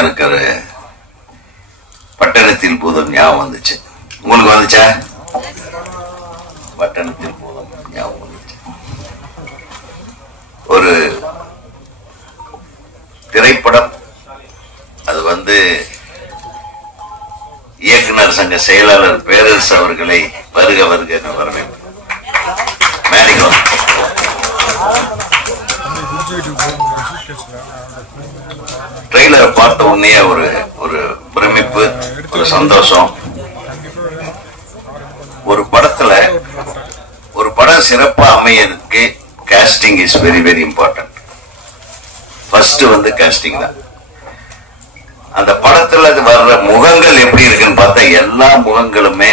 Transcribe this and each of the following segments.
எனக்கு ஒரு பட்டணத்தில் பூதம் ஞாபகம் வந்துச்சு. உங்களுக்கு வந்துச்சா? பட்டணத்தில் பூதம் ஞாபகம் வந்துச்சு. ஒரு திரைப்படம், அது இயக்குனர் சங்க செயலாளர் பேரரசு அவர்களை வருக வருக என வரவேற்பு. மேரிகோன் ட்ரெய்லரை பார்த்த உடனே ஒரு பிரமிப்பு, ஒரு சந்தோஷம். ஒரு படம் சிறப்பா அமையறதுக்கு casting is very very important. First casting தான். அந்த படத்துல வர்ற முகங்கள் எப்படி இருக்குன்னு பார்த்தா எல்லா முகங்களுமே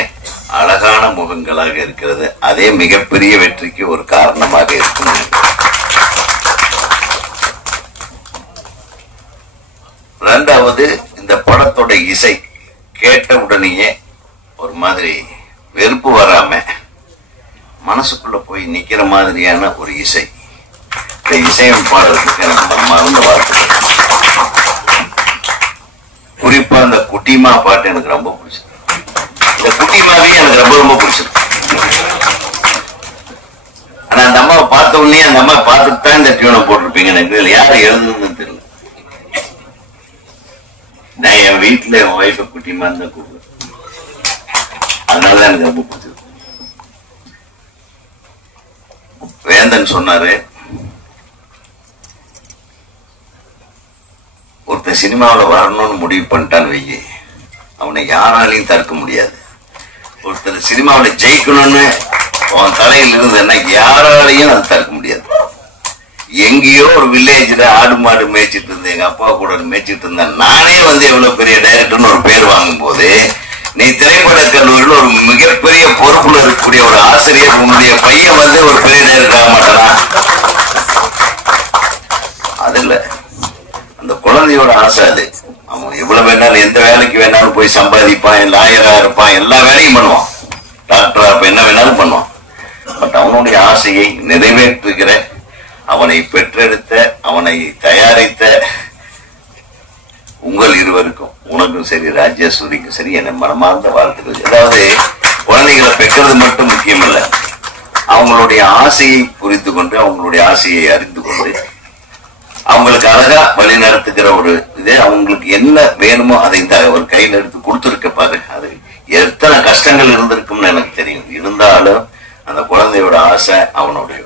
அழகான முகங்களாக இருக்கிறது. அதே மிகப்பெரிய வெற்றிக்கு ஒரு காரணமாக இருக்கும். ரெண்டாவது, இந்த படத்தோட இசை கேட்ட உடனேயே ஒரு மாதிரி வெறுப்பு வராம மனசுக்குள்ள போய் நிக்கிற மாதிரியான ஒரு இசை. இந்த இசையமைப்பாளருக்கு எனக்கு மறந்த வார்த்தை. குறிப்பா அந்த குட்டிமா பாட்டு எனக்கு ரொம்ப பிடிச்சது. இந்த குட்டிமாவே எனக்கு ரொம்ப ரொம்ப பிடிச்சது. ஆனா அந்த அம்மாவை பார்த்த உடனே அந்த அம்மா பார்த்துட்டு தான் இந்த டியூனை போட்டிருப்பீங்க. எனக்கு யாரு எழுதுன்னு தெரியல. நான் என் வீட்டுல என் ஒய்ஃப குட்டிமான்னு தான் கூப்பிடுவேன். அதனாலதான் எனக்கு ரொம்ப பிடிச்சது. வேந்தன் சொன்னாரு, ஒருத்தர் சினிமாவில் வரணும்னு முடிவு பண்ணிட்டான்னு வையி, அவனை யாராலையும் தடுக்க முடியாது. ஒருத்தர் சினிமாவில் ஜெயிக்கணும்னு அவன் தலையில் இருந்ததுன்னா யாராலையும் அதை தடுக்க முடியாது. எங்கேயோ ஒரு வில்லேஜ்ல ஆடு மாடு மேய்ச்சிட்டு இருந்தேன், எங்க அப்பா கூட மேய்ச்சிட்டு இருந்தேன். நானே எவ்வளவு பெரிய டைரக்டர்னு ஒரு பேர் வாங்கும் போது, நீ திரைப்பட கல்லூரியில் ஒரு மிகப்பெரிய பொறுப்புல இருக்கக்கூடிய ஒரு ஆசிரியர், உன்னுடைய பையன் ஒரு பெரிய டைரக்டர் ஆக மாட்டானா? அது இல்ல, அந்த குழந்தையோட ஆசை அது. அவன் எவ்வளவு வேணாலும் எந்த வேலைக்கு வேணாலும் போய் சம்பாதிப்பான், லாயரா இருப்பான், எல்லா வேலையும் பண்ணுவான், டாக்டரா இருப்பான், என்ன வேணாலும் பண்ணுவான். பட் அவனுடைய ஆசையை நிறைவேற்றுகிற, அவனை பெற்றெடுத்த, அவனை தயாரித்த உங்கள் இருவருக்கும், உனக்கும் சரி ராஜேஸ்வரிக்கும் சரி, என மனமார்ந்த வாழ்த்துக்கள். அதாவது குழந்தைகளை பெற்றது மட்டும் முக்கியம் இல்ல, அவங்களுடைய ஆசையை புரிந்து கொண்டு, அவங்களுடைய ஆசையை அறிந்து கொண்டு, அவங்களுக்கு அழகா வழி நடத்துகிற ஒரு இது, அவங்களுக்கு என்ன வேணுமோ அதை ஒரு கையில் எடுத்து கொடுத்துருக்க பாரு. அது எத்தனை கஷ்டங்கள் இருந்திருக்கும்னு எனக்கு தெரியும். இருந்தாலும் அந்த குழந்தையோட ஆசை, அவனுடைய